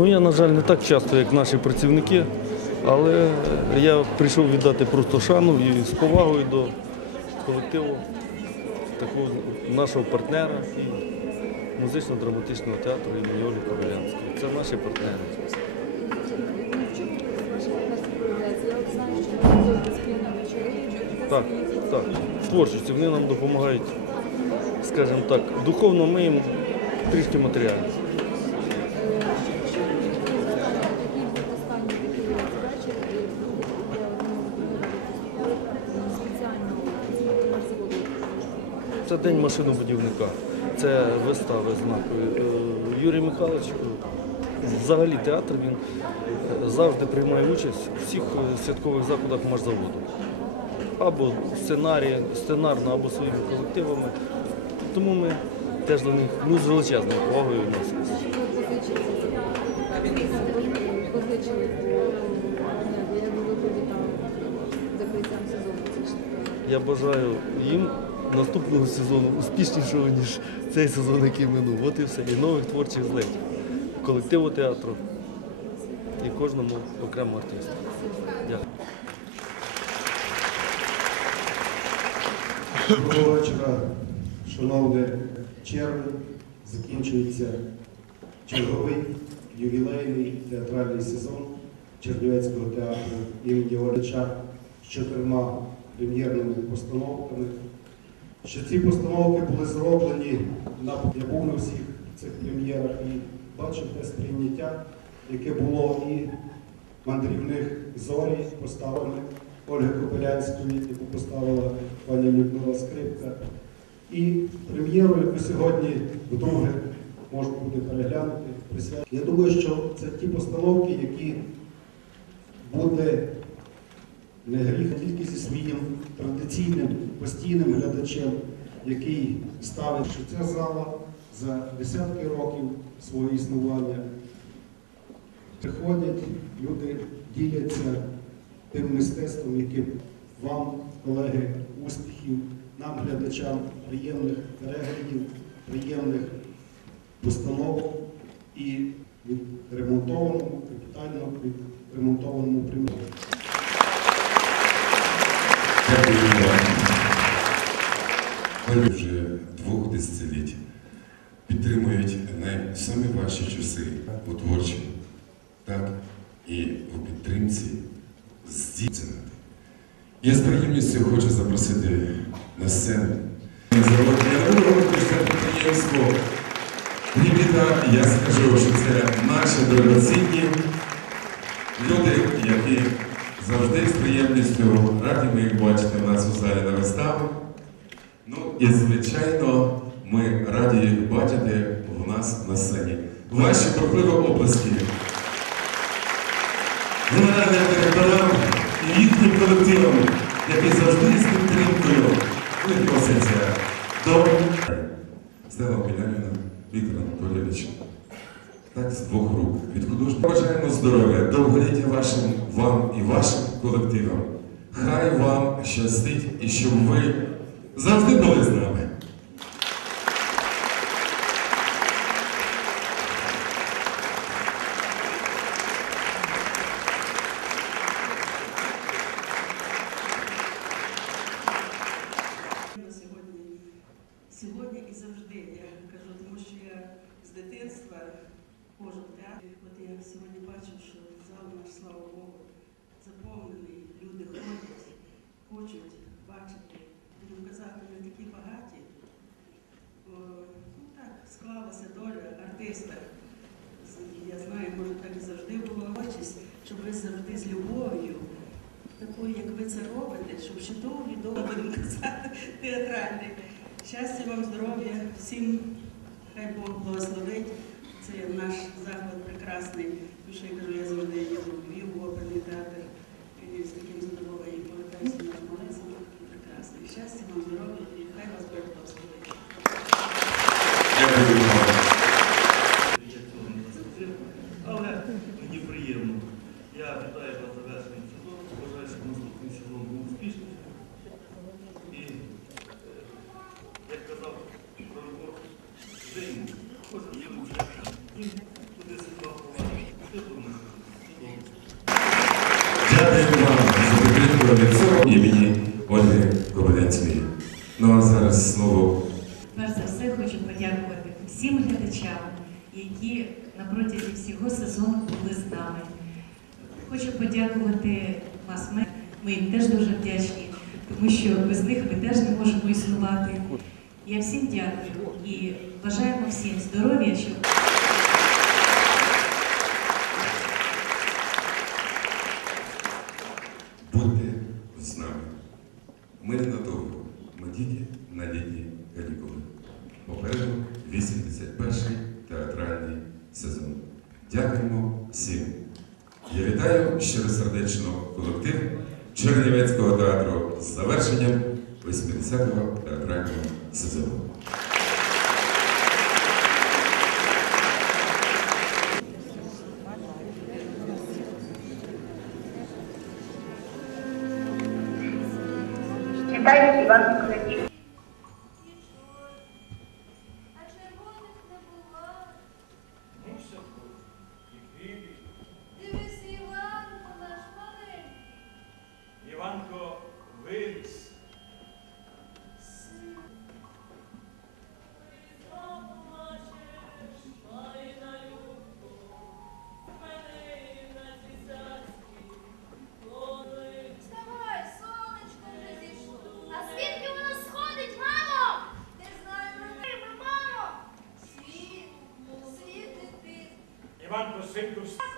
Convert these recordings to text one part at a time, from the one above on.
Ну я, на жаль, не так часто, як наші працівники, але я прийшов віддати просто шану і з повагою до колективу такого нашого партнера і музично-драматичного театру імені Олі Кобилянської. Це наші партнери. Так, так. Творчості вони нам допомагають, скажімо так, духовно ми їм трішки матеріально. Це день машинобудівника, це вистави знакові. Е, Юрій Михайлович, е, взагалі театр, він завжди приймає участь у всіх е, святкових заходах маршзаводу. Або сценарії, сценарно, або своїми колективами. Тому ми теж до них ну, з величезною повагою відносимося. Я бажаю їм наступного сезону успішнішого, ніж цей сезон, який минув. От і все. І нових творчих злетів. Колективу театру і кожному окремо артисту. Дякую. Доброго вечора, шановний червень. Закінчується черговий ювілейний театральний сезон Чернівецького театру імені Олеча з чотирма прем'єрними постановками. Що ці постановки були зроблені на я був на всіх цих прем'єрах і бачив те сприйняття, яке було і мандрівних зорі поставлених Ольги Копилянської, яку поставила пані Людмила Скрипка. І прем'єру, яку сьогодні вдруге можна буде переглянути, присвячено. Я думаю, що це ті постановки, які буде не гріх тільки зі своїм традиційним постійним глядачем, який ставить, що ця зала за десятки років свого існування приходять, люди діляться тим мистецтвом, яким вам, колеги, успіхів, нам, глядачам, приємних переглядів, приємних постановок і відремонтованому, капітально відремонтованому примірі. Дякую вам. Вони вже двох десятиліть підтримують не самі ваші часи у творчі, так і у підтримці здійснення. Я з приємністю хочу запросити на сцену. Підприємство. Ребята, я скажу, що це наші дорогоцінні люди, завжди з приємністю раді ми їх бачити у нас у залі на виставі. Ну і звичайно, ми раді їх бачити у нас на сцені. Ваші бурхливі оплески. Генеральним директорам і їхнім колективам, які завжди з підтримкою відносяться до Стела Пілянина Віктора Анатолійовича. З двох рук. Від художника бажаємо здоров'я, довголіття вашим вам і вашим колективам. Хай вам щастить і щоб ви завжди були з нами. На сьогодні, сьогодні і завжди я кажу, тому що я з дитинства ходжу в театр. От я сьогодні бачу, що зал наш, слава Богу, заповнений. Люди ходять, хочуть бачити. Будемо казати, не такі багаті. О, ну так, склалася доля артиста. З- Я знаю, може так і завжди було. Хочеться, щоб ви завжди з любов'ю такою, як ви це довгі довго будемо казати театральний. Щастя вам, здоров'я, всім хай Бог благословить. Це наш заклад прекрасний. Тому що я кажу, я завжди їду в Львів, в оперний театр. І з таким задоволенням повертаюся на малий заклад прекрасний. Щастя вам, здоров'я і хай вас Бог благословить. Дякую вам. Я цього не засудив, але мені приємно. Я вітаю вас завершенням сезону, бажаю, щоб наступний сезон був успішним. І, е, як казав Франко, глядачам, які на протязі всього сезону були з нами. Хочу подякувати мас-медіа. Ми їм теж дуже вдячні, тому що без них ми теж не можемо існувати. Я всім дякую і бажаємо всім здоров'я, щоб Будьте з нами. Ми ненадовго. Ми тільки на літні канікули. Попереду 81-й театральний сезон. Дякуємо всім. Я вітаю щиросердечно колектив Чернівецького театру з завершенням 80-го театрального сезону. sempre os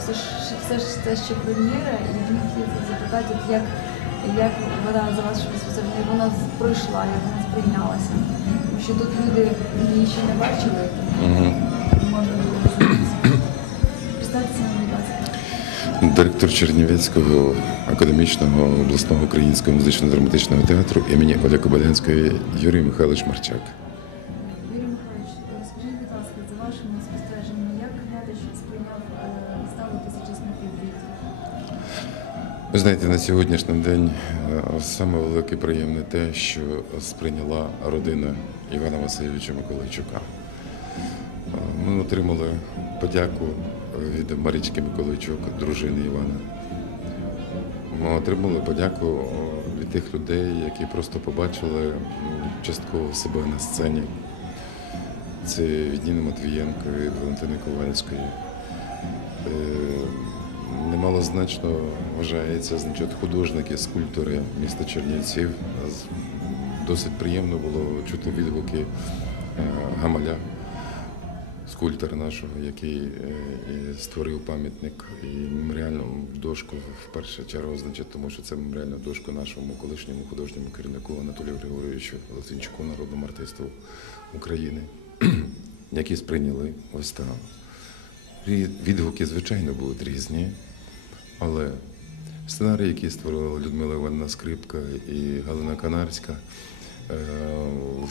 все ж все ж це ще прем'єра, і мені хотілося запитати, от як, як вона за вашими спостереженнями вона пройшла, як вона сприйнялася. Тому що тут люди її ще не бачили, тому може розумітися. Представтеся нам, будь ласка. Директор Чернівецького академічного обласного українського музично-драматичного театру імені Оля Кобилянської Юрій Михайлович Марчак. Вашими спостереженнями, як глядач сприйняв виставу тисячі піввітря? Ви знаєте, на сьогоднішній день е, саме велике приємне те, що сприйняла родина Івана Васильовича Миколайчука. Е, Ми отримали подяку від Марічки Миколайчук, дружини Івана. Ми отримали подяку е, від тих людей, які просто побачили частково себе на сцені. Це від Ніни Матвієнко, Валентини Ковальської. Е, Немалозначно вважається значить, художники, скульптори міста Чернівців. Досить приємно було чути відгуки е, Гамаля, скульптора. нашого, який е, створив пам'ятник і меморіальну дошку в першу чергу, значить, тому що це меморіальна дошка нашому колишньому художньому керівнику Анатолію Григоровичу Латинчуку, народному артисту України, які сприйняли виставу. Відгуки, звичайно, будуть різні, але сценарій, який створила Людмила Івановна Скрипка і Галина Канарська, е,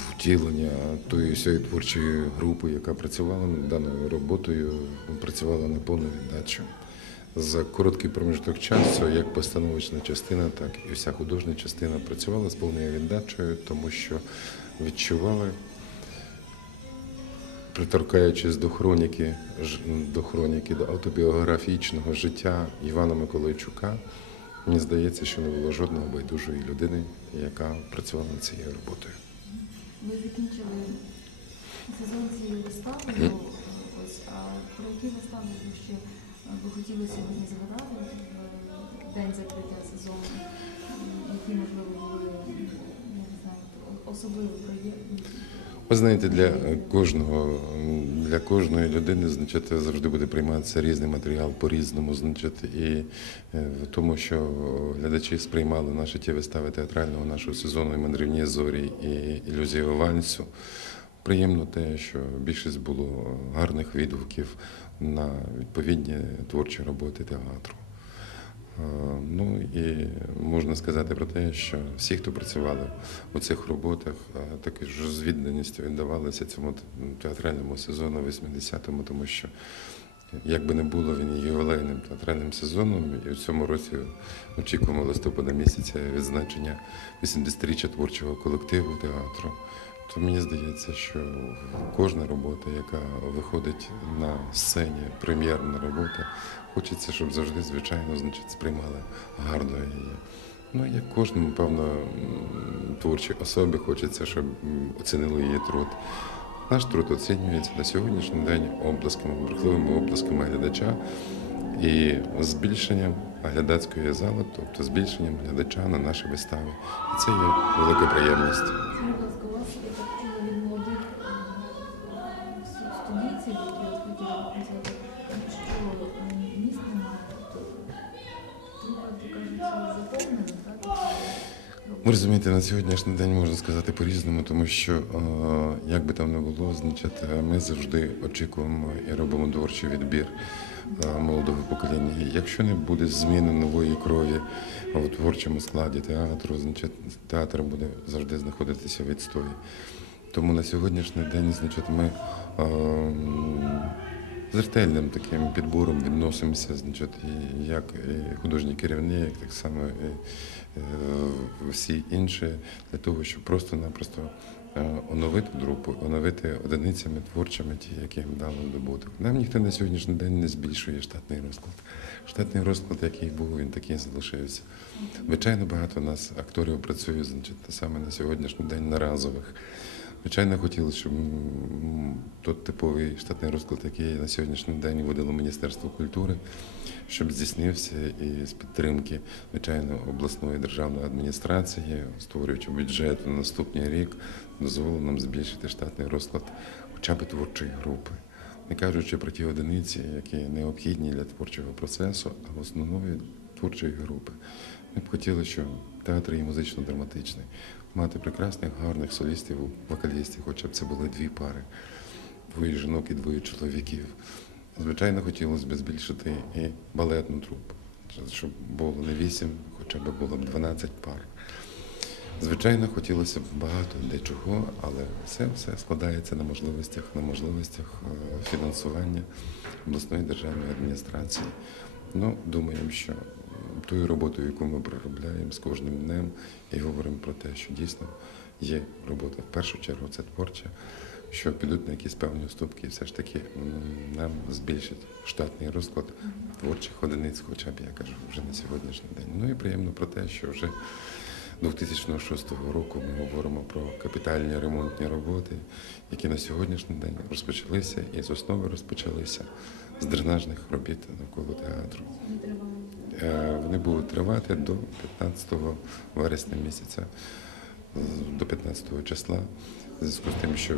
втілення тої всієї творчої групи, яка працювала над даною роботою, працювала на повну віддачу. За короткий проміжок часу, як постановочна частина, так і вся художня частина працювала з повною віддачею, тому що відчували приторкаючись до хроніки, до хроніки, до автобіографічного життя Івана Миколайчука, мені здається, що не було жодної байдужої людини, яка працювала над цією роботою. Ви закінчили сезон цією виставою. Ось, а про які вистави ви ще е, ви хотіли сьогодні згадати в день закриття сезону? Які, можливо, були не знаю, особливі проєкти? Ви знаєте, для кожного для кожної людини значить, завжди буде прийматися різний матеріал по-різному. Значить, і е, тому, що глядачі сприймали наші ті вистави театрального нашого сезону і мандрівні зорі і ілюзії Вальсу. Приємно те, що більшість було гарних відгуків на відповідні творчі роботи театру. Е, Ну і можна сказати про те, що всі, хто працювали у цих роботах, е, також з відданістю віддавалися цьому театральному сезону 80-му, тому що як би не було він ювілейним театральним сезоном, і в цьому році очікуємо листопада місяця відзначення 80-річчя творчого колективу театру. То мені здається, що кожна робота, яка виходить на сцені, прем'єрна робота, хочеться, щоб завжди, звичайно, значить, сприймали гарно її. Ну, як кожному, певно, творчій особі хочеться, щоб оцінили її труд. Наш труд оцінюється на сьогоднішній день обласками, бурхливими обласками глядача і збільшенням глядацької зали, тобто збільшенням глядача на наші вистави. І це є велика приємність. Ви розумієте, на сьогоднішній день можна сказати по-різному, тому що е, як би там не було, значить, е, ми завжди очікуємо і робимо творчий відбір е, молодого покоління. Якщо не буде зміни нової крові у творчому складі театру, значить театр буде завжди знаходитися в відстої. Тому на сьогоднішній день, значить, ми з ретельним таким підбором відносимося, значить, як і художній керівник, як так само і всі інші, для того, щоб просто-напросто е, оновити групу, оновити одиницями творчими ті, які їм дали добуток. Нам ніхто на сьогоднішній день не збільшує штатний розклад. Штатний розклад, який був, він такий залишився. Звичайно, багато нас акторів працює значить, саме на сьогоднішній день на разових. Звичайно, хотілося, щоб м, тот типовий штатний розклад, який на сьогоднішній день видало Міністерство культури, щоб здійснився і з підтримки, звичайно, обласної державної адміністрації, створюючи бюджет на наступний рік, дозволило нам збільшити штатний розклад хоча б творчої групи. Не кажучи про ті одиниці, які необхідні для творчого процесу, а в основної творчої групи. Ми б хотіли, щоб театр є музично-драматичний, мати прекрасних, гарних солістів, вокалістів, хоча б це були дві пари, двоє жінок і двоє чоловіків. Звичайно, хотілося б збільшити і балетну трупу, щоб було не вісім, хоча б було б 12 пар. Звичайно, хотілося б багато дечого, але все, все складається на можливостях, на можливостях е, фінансування обласної державної адміністрації. Ну, думаємо, що тою роботою, яку ми проробляємо з кожним днем, і говоримо про те, що дійсно є робота в першу чергу, це творча, що підуть на якісь певні уступки, і все ж таки нам збільшить штатний розклад творчих одиниць, хоча б я кажу, вже на сьогоднішній день. Ну і приємно про те, що вже 2006 року ми говоримо про капітальні ремонтні роботи, які на сьогоднішній день розпочалися і з основи розпочалися з дренажних робіт навколо театру. Е, Вони будуть тривати до 15 вересня місяця, до 15 числа, в зв'язку з тим, що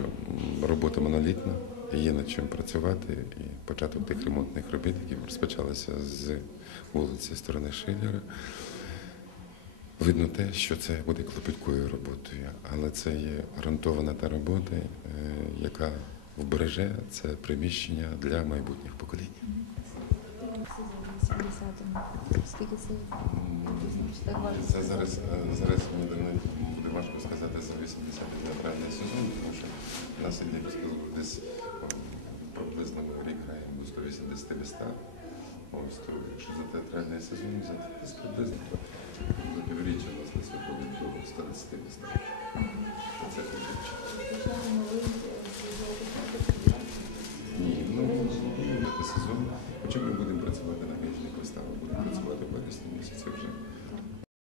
робота монолітна, є над чим працювати і початок тих ремонтних робіт, які розпочалися з вулиці сторони Шиллера. Видно те, що це буде клопіткою роботою, але це є гарантована та робота, е, яка вбереже це приміщення для майбутніх поколінь. Скільки це? Це зараз, е, зараз мені буде важко сказати за 80 театральний сезон, тому що в нас іде десь приблизно ми рік граємо до 180 вистав. Ось то, якщо за театральний сезон взяти, десь приблизно за півріччя у нас десь виходить до 110 вистав. Це півріччя. Ні, ну це сезон. Хоча ми будемо працювати на книжних виставах, будемо працювати в вересні місяці вже.